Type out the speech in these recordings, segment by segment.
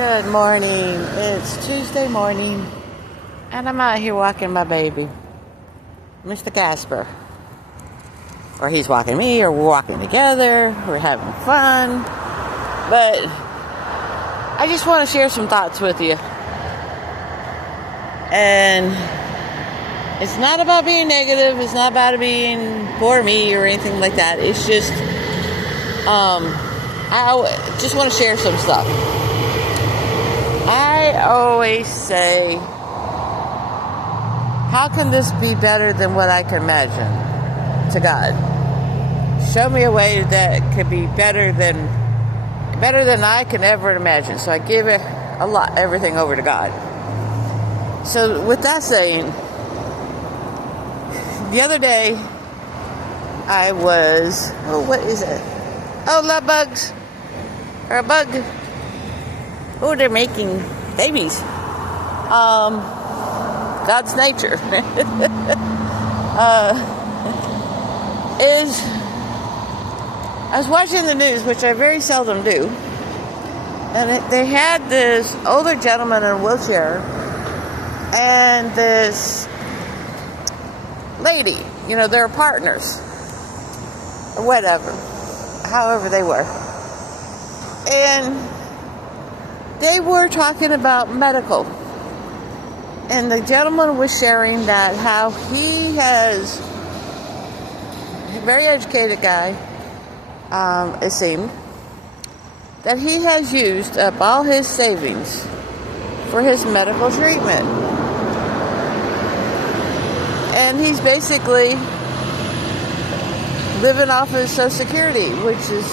Good morning. It's Tuesday morning, and I'm out here walking my baby, Mr. Casper. Or he's walking me, or we're walking together, we're having fun. But I just want to share some thoughts with you. And it's not about being negative, it's not about being for me or anything like that. It's just, I just want to share some stuff. I always say, how can this be better than what I can imagine to God? Show me a way that could be better than I can ever imagine. So I give it everything over to God. So with that saying, the other day I was, what is it? Love bugs. Or a bug. Oh, they're making babies. God's nature. I was watching the news, which I very seldom do, and they had this older gentleman in a wheelchair and this lady, they're partners, or whatever, however they were. And they were talking about medical. And the gentleman was sharing that how he has, a very educated guy, it seemed, that he has used up all his savings for his medical treatment. And he's basically living off his Social Security, which is,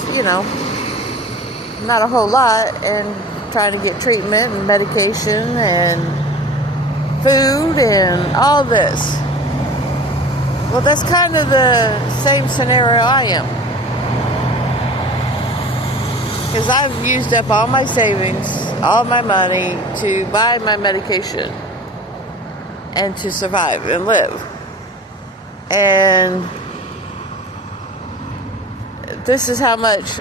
not a whole lot, and trying to get treatment and medication and food and all this. Well, that's kind of the same scenario I am. Because I've used up all my savings, all my money to buy my medication and to survive and live. And this is how much.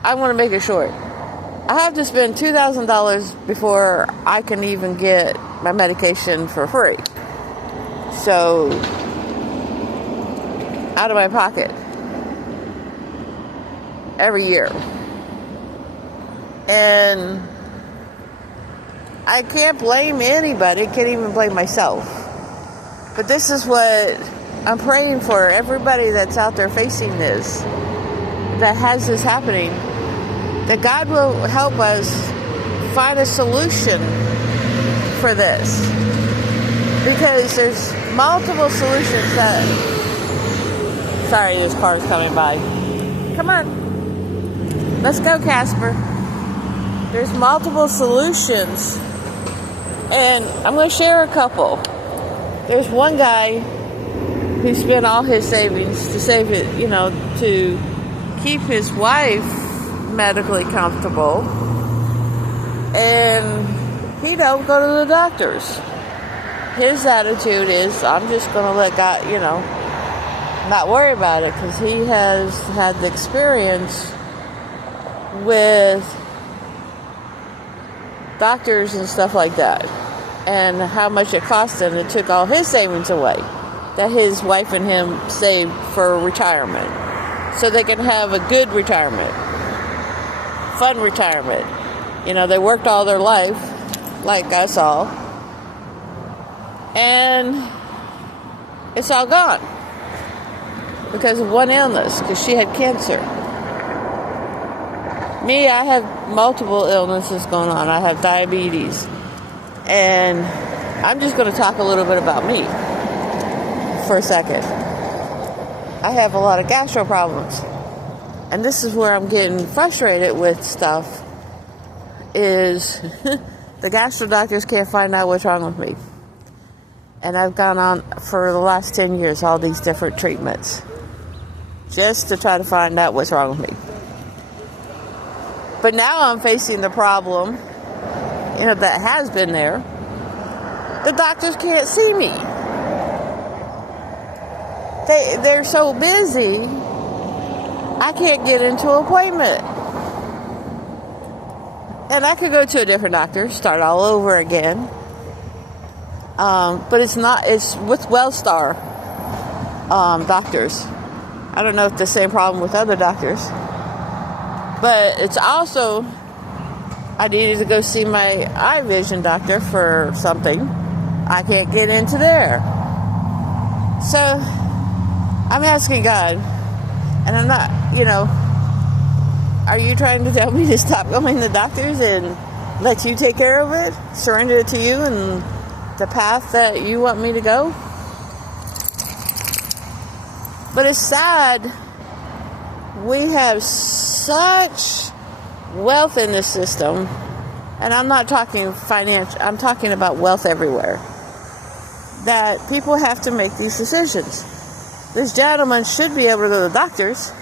I want to make it short. I have to spend $2,000 before I can even get my medication for free. So, out of my pocket. Every year. And I can't blame anybody. I can't even blame myself. But this is what I'm praying for everybody that's out there facing this, that has this happening, that God will help us find a solution for this. Because there's multiple solutions that... Sorry, this car's coming by. Come on. Let's go, Casper. There's multiple solutions. And I'm going to share a couple. There's one guy who spent all his savings to save it, to keep his wife medically comfortable, and he don't go to the doctors. His attitude is, I'm just going to let God, not worry about it, because he has had the experience with doctors and stuff like that, and how much it cost him. It took all his savings away that his wife and him saved for retirement, so they can have a good retirement, fun retirement. They worked all their life, like us all, and it's all gone because of one illness, because she had cancer. Me, I have multiple illnesses going on. I have diabetes, and I'm just going to talk a little bit about me for a second. I have a lot of gastro problems. And this is where I'm getting frustrated with stuff, is the gastro doctors can't find out what's wrong with me. And I've gone on for the last 10 years, all these different treatments, just to try to find out what's wrong with me. But now I'm facing the problem, that has been there. The doctors can't see me. They're so busy, I can't get into an appointment. And I could go to a different doctor, start all over again. But it's with Wellstar doctors. I don't know if the same problem with other doctors. But it's also, I needed to go see my eye vision doctor for something. I can't get into there. So I'm asking God, and I'm not, are you trying to tell me to stop going to doctors and let you take care of it? Surrender it to you and the path that you want me to go? But it's sad. We have such wealth in this system, and I'm not talking financial, I'm talking about wealth everywhere, that people have to make these decisions. This gentleman should be able to go to the doctors,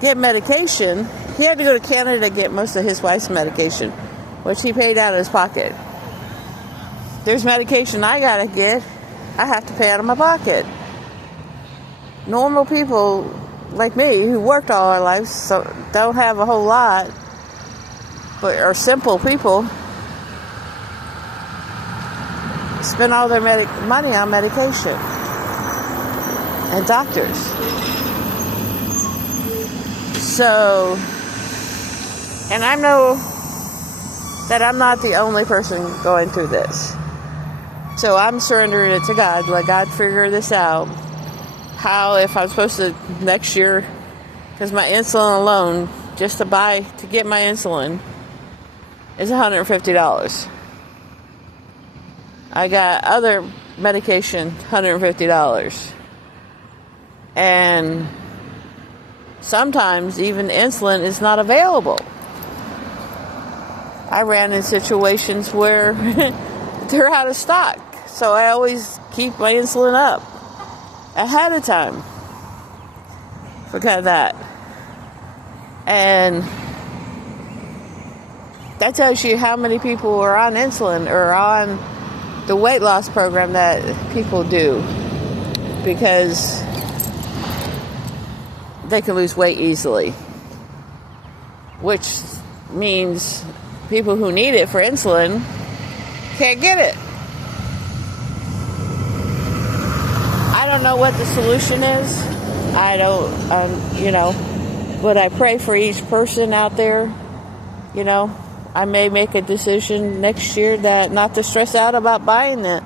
get medication. He had to go to Canada to get most of his wife's medication, which he paid out of his pocket. There's medication I gotta get, I have to pay out of my pocket. Normal people like me, who worked all our lives, so don't have a whole lot, but are simple people, spend all their money on medication and doctors. So, and I know that I'm not the only person going through this. So I'm surrendering it to God. Let God figure this out. How, if I'm supposed to next year, because my insulin alone, just to get my insulin, is $150. I got other medication, $150. And sometimes even insulin is not available. I ran in situations where they're out of stock. So I always keep my insulin up ahead of time because of that. And that tells you how many people are on insulin or on the weight loss program that people do, because they can lose weight easily, which means people who need it for insulin can't get it. I don't know what the solution is. I don't, but I pray for each person out there. I may make a decision next year that not to stress out about buying the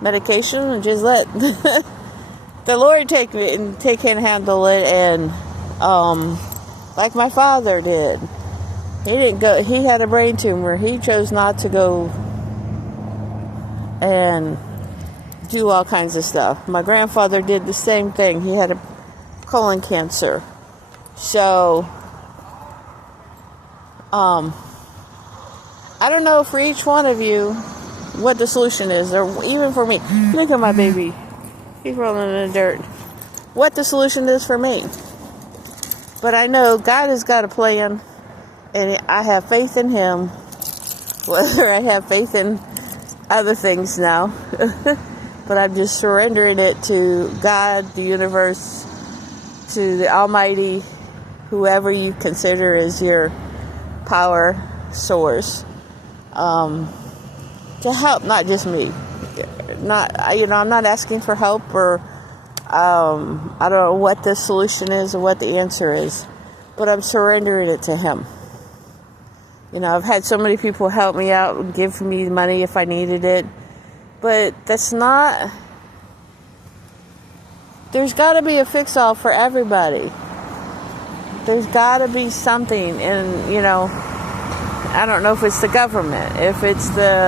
medication and just let the Lord take and handle it. And like my father did, he didn't go. He had a brain tumor. He chose not to go and do all kinds of stuff. My grandfather did the same thing. He had a colon cancer. So, I don't know for each one of you what the solution is, or even for me. Look at my baby. He's rolling in the dirt. What the solution is for me. But I know God has got a plan, and I have faith in Him, whether I have faith in other things now. But I'm just surrendering it to God, the universe, to the Almighty, whoever you consider as your power source, to help, not just me. I'm not asking for help, or I don't know what the solution is or what the answer is, but I'm surrendering it to Him. I've had so many people help me out and give me money if I needed it, but that's not. There's got to be a fix-all for everybody. There's got to be something, and I don't know if it's the government, if it's the